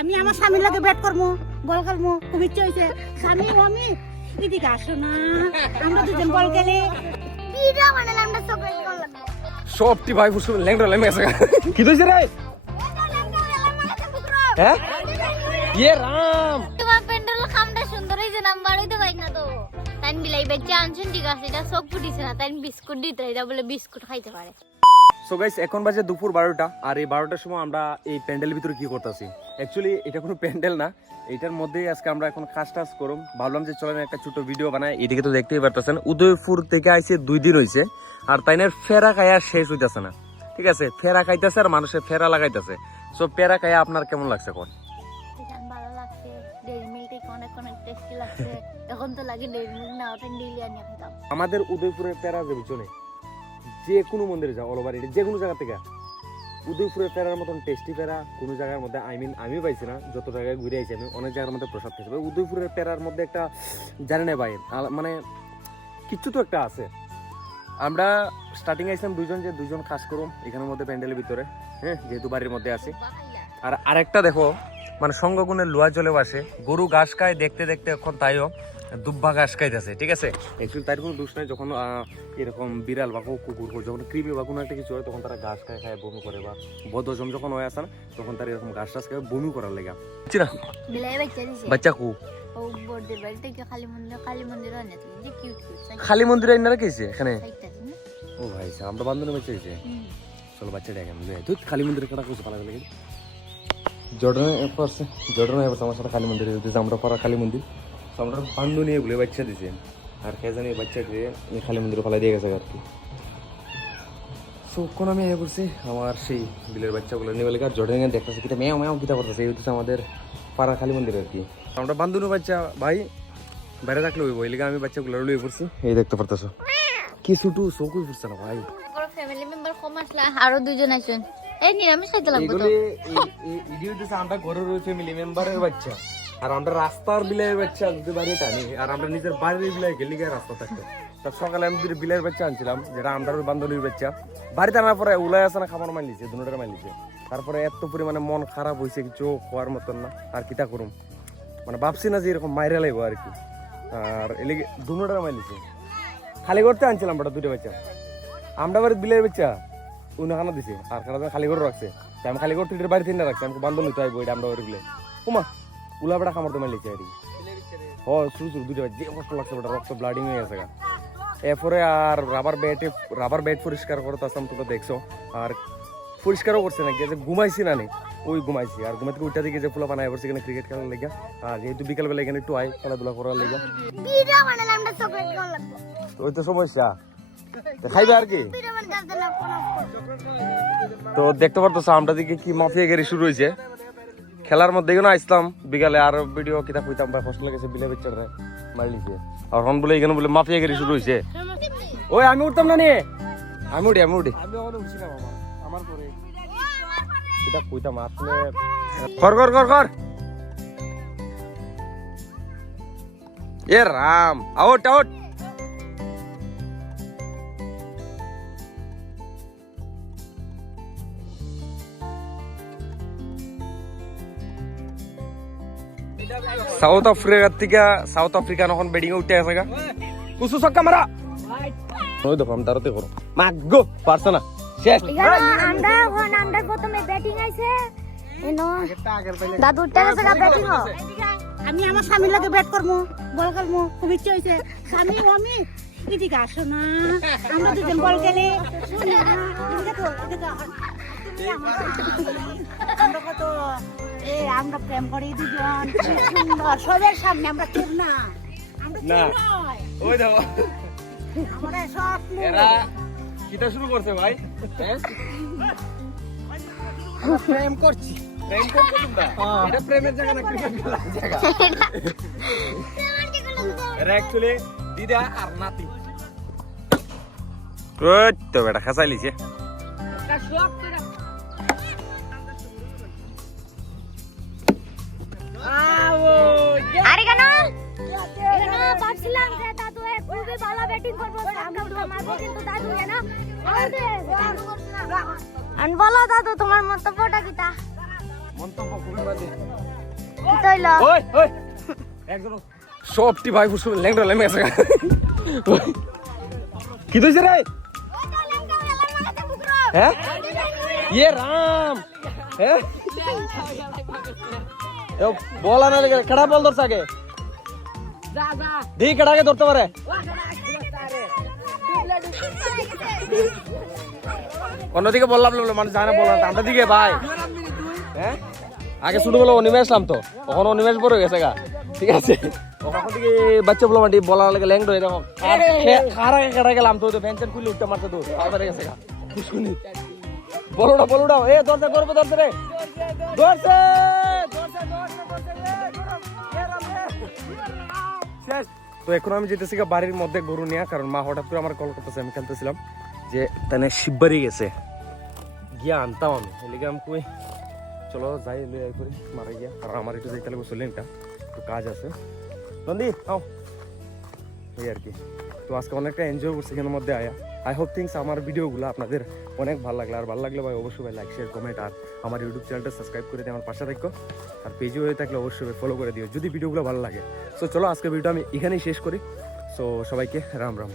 আমি আমার স্বামীর লগে ব্যাট করবো, বল খেলবো, খুব ইচ্ছে হয়েছে। স্বামী আমি এদিকে আসো না, আমরা দুজন বল খেলে ভিডিও বানালাম না, চকলেট করলাম সবটি ভাই ফুসু ল্যাংড়া লেমে গেছে। কি হইছে রে? হ্যাঁ ইয়ে রাম তোমার প্যান্ডেল খামটা সুন্দর হইছে না, বাড়াইতে পারি না তো। তাই বিলাই বেচে আনছেন, ঠিক আছে, এটা চোখ ফুটিছে না, তাই বিস্কুট দিতে এটা বলে বিস্কুট খাইতে পারে। সো গাইস এখন বাজে দুপুর 12টা, আর এই 12টার সময় আমরা এই প্যান্ডেলের ভিতরে কি করতেছি। অ্যাকচুয়ালি এটা কোনো প্যান্ডেল না, এটার মধ্যেই আজকে আমরা এখন কাজ টাজ করুম। ভাবলাম যে চলেন একটা ছোট ভিডিও বানাই। এদিকে তো দেখতেই পারতেছেন উদয়পুর থেকে আইছে 2 দিন হয়েছে, আর তাই না ফেরা খাইয়া শেষ হইতেছে না। ঠিক আছে, ফেরা খাইতেছে আর মানুষের ফেরা লাগাইতেছে। সো ফেরা খাইয়া আপনার কেমন লাগছে কোন? ভালো লাগছে, ডেইরি মিল্ক অনেক অনেক টেস্টি লাগছে। এখন তো লাগে ডেইরি মিল্ক না, ওটা ডেইলি আনিয়ে খেতাম। আমাদের উদয়পুরের প্যারা যে পিছনে যে কোনো মন্দিরে যাও, অল ওভার ইন্ডিয়া যে কোনো জায়গা থেকে উদয়পুরের প্যারার মতন টেস্টি প্যারা কোনো জায়গার মধ্যে আমি পাইছি না। যত জায়গায় ঘুরে আইছি আমি, অনেক জায়গার মধ্যে প্রসাদ খেয়েছি। উদয়পুরের প্যারার মধ্যে একটা জানি না ভাই, মানে কিচ্ছু তো একটা আছে। আমরা স্টার্টিং আইছিলাম দুইজন কাজ করুম এখানের মধ্যে প্যান্ডেলের ভিতরে, হ্যাঁ, যেহেতু বাড়ির মধ্যে আছি। আর আরেকটা দেখো, মানে সঙ্গগুণের লোয়া চলে আসে, গরু ঘাস খায় দেখতে দেখতে এখন তাইও দুব্বা ঘাস খাইতেছে। ঠিক আছে, অ্যাকচুয়ালি তার কোনো দোষ নাই। যখন এরকম বিড়াল বা কুকুর যখন কৃমি বা কোনো একটা কিছু হয়, তখন তারা ঘাস খায় খায় বমি করে, বা বদহজম যখন হয়ে আসে না, তখন তারা এরকম ঘাস টাস খায় বমি করার লেগে। বুঝছি না বাচ্চা কু খালি মন্দির আইনারা কেছে এখানে। ও ভাই আমরা বান্ধব বাচ্চা হয়েছে, চলো বাচ্চা ডেকে তুই খালি মন্দিরে কাটা করছে পালা লাগে। জর্ডান আমার সাথে কালী মন্দিরে যেতেছে, আমরা পাড়া কালী মন্দির। তো আমরা বান্ধব নিয়ে বলে বাচ্চা দিয়েছে, আর কে জানি বাচ্চা দিয়ে কালী মন্দিরে পালা দিয়ে গেছে আর কি। কোন আমি এ করছি আমার সেই বিলের বাচ্চাগুলো নিয়ে বলে, আর জর্ডান দেখতেছে কিটা মেয়াও মেয়াও কিটা করতেছে। এই হচ্ছে আমাদের পাড়া কালী মন্দির আর কি। আমরা বান্ধব বাচ্চা ভাই বাইরে থাকলে ওই বই লেগে আমি বাচ্চাগুলো লুয়ে পড়ছি। এই দেখতে পারতেছো কি ছুটু চৌকুই ফুটছে না ভাই। ফ্যামিলি মেম্বার কম আসলা, আরো 2 জন আইছেন। এই নিরামিষ খাইতে লাগবে তো। এই আমরা ঘরের ফ্যামিলি মেম্বারের বাচ্চা, আর আমরা রাস্তার বিলাইয়ের বাচ্চা যদি বাড়ি টানি, আর আমরা নিজের বাড়ির বিলাই গেলি গিয়ে রাস্তা থাকতো। তার সকালে আমি বিলাইয়ের বাচ্চা আনছিলাম, যেটা আমরা বান্ধবীর বাচ্চা। বাড়িতে আনার পরে উলাই আসে না, খাবার মাইলিছে, দুটার মাইলিছে। তারপরে এত পরিমাণে মন খারাপ হয়েছে, কিছু খাওয়ার মতন না। আর কিতা করুম, মানে ভাবছি না যে এরকম মাইরা লাগবো আর কি। আর এলিগে দুটার মাইলিছে, খালি করতে আনছিলাম বড় 2টা বাচ্চা। আমরা বাড়ির বিলাইয়ের বাচ্চা উনি খানা দিছে, আর খানা খালি করে রাখছে। আমি খালি করে তুই বাড়ি তিনটা রাখছি, আমি বান্ধব নিতে আইবো এটা আমরা বিলে। ওমা উলা বেড়া খামার তো মাইলিছে আর কি। ও শুরু 2টা যে কষ্ট লাগছে, ওটা রক্ত ব্লাডিং হয়ে গেছে। এরপরে আর রাবার বেড পরিষ্কার করতে আসলাম, তোমরা দেখছো। আর পরিষ্কারও করছে না, যে ঘুমাইছি না নি ওই ঘুমাইছি। আর ঘুমাতে উঠা দিকে যে ফুলা বানায় পড়ছে এখানে ক্রিকেট খেলার লেগে। আর যেহেতু বিকালবেলা এখানে একটু আয় খেলাধুলা করার লেগে, ভিডিও বানালাম না, চকলেট করলাম ওই তো সমস্যা। খাইবে আর কি। তো দেখতে পারতো আমরা দিকে কি মাফিয়া গেরি শুরু হয়েছে খেলার মধ্যে। এখানে আসলাম বিকালে, আর ভিডিও কিতা কইতাম ভাই, কষ্ট লেগেছে বিলে বেচারে মারিলিছে। আর হন বলে এখানে বলে মাফিয়া গেরি শুরু হয়েছে। ওই আমি উঠতাম না নি, আমি উঠি আমার পরে কিতা কইতাম আসলে কর এ রাম আউট সাউথ আফ্রিকা এখন বেডিং উঠে আছে গা কুসু ছক্কা মারা। ওই দেখো আমি তারতে করো মাগো পারছ না শেষ। আমরা প্রথমে ব্যাটিং আইছে, দাদু উঠতে গেছে ব্যাটিং। আমি আমার স্বামীর লগে ব্যাট করবো, বল খেলবো, খুব ইচ্ছে হয়েছে। স্বামী আমি এদিকে আসো না, আমরা দুজন বল খেলে আমরা প্রেম করি দুজন, সুন্দর সবের সামনে। আমরা কেউ না, না ওই দেখো আমরা সব এরা কিটা শুরু করছে ভাই। প্রেম করছি তোমরা, এটা প্রেমের জায়গা না ক্রিকেট খেলার জায়গা। এরা অ্যাকচুয়ালি দিদা আর নাতি। ওই তো বেটা খাসাই লিছে। আরে কেন ভাবছিলাম যে দাদু খুবই ভালো ব্যাটিং করবো, মারবো, কিন্তু দাদু বলো দাদু তোমার মন্তব্যটা কিটা? মন্তব্য খুবই বাজে। তইলা ওই ওই একজন সবটি ভাই ফুসু ল্যাংড়া লেমে গেছে কি দইছে রে হ্যাঁ ये राम है यो बोला ना कड़ा बोल दर सके दी कड़ा के धरते पारे অন্যদিকে বললাম মানুষ জানে বললাম আমরা দিকে ভাই হ্যাঁ আগে শুরু হলো অনিমেষ আসলাম তো তখন অনিমেষ বড় গেছে গা ঠিক আছে ওখান থেকে বাচ্চা বললাম মাটি বলার লাগে ল্যাংড হয়ে যাবো খারা কেটে গেলাম তো ফ্যানশন খুলে উঠতে মারতে তো তাড়াতাড়ি গেছে গা শুনি বলোটা এ দরজা করবে দরজা রে দরজা তো এখন আমি যেতেছি বাড়ির মধ্যে গরু নিয়ে কারণ মা হঠাৎ করে আমার কল করতেছে আমি খেলতেছিলাম যে তানে শিববাড়ি গেছে গিয়া আনতাম আমি এলিগে আমি কই চলো যাই লই আই করি মারা গিয়া আর আমার একটু যাইতে লাগবে চললেন এটা তো কাজ আছে নন্দী আও এই আর কি তো আজকে অনেকটা এনজয় করছি এখানের মধ্যে আয়া আই হোপ থিংস আমার ভিডিওগুলো আপনাদের অনেক ভালো লাগলো আর ভালো লাগলে ভাই অবশ্যই ভাই লাইক শেয়ার কমেন্ট আর আমার ইউটিউব চ্যানেলটা সাবস্ক্রাইব করে দিয়ে আমার পাশে থাকো আর পেজে হয়ে থাকলে অবশ্যই ফলো করে দিও যদি ভিডিওগুলো ভালো লাগে সো চলো আজকে ভিডিওটা আমি এখানেই শেষ করি সো সবাইকে রাম রাম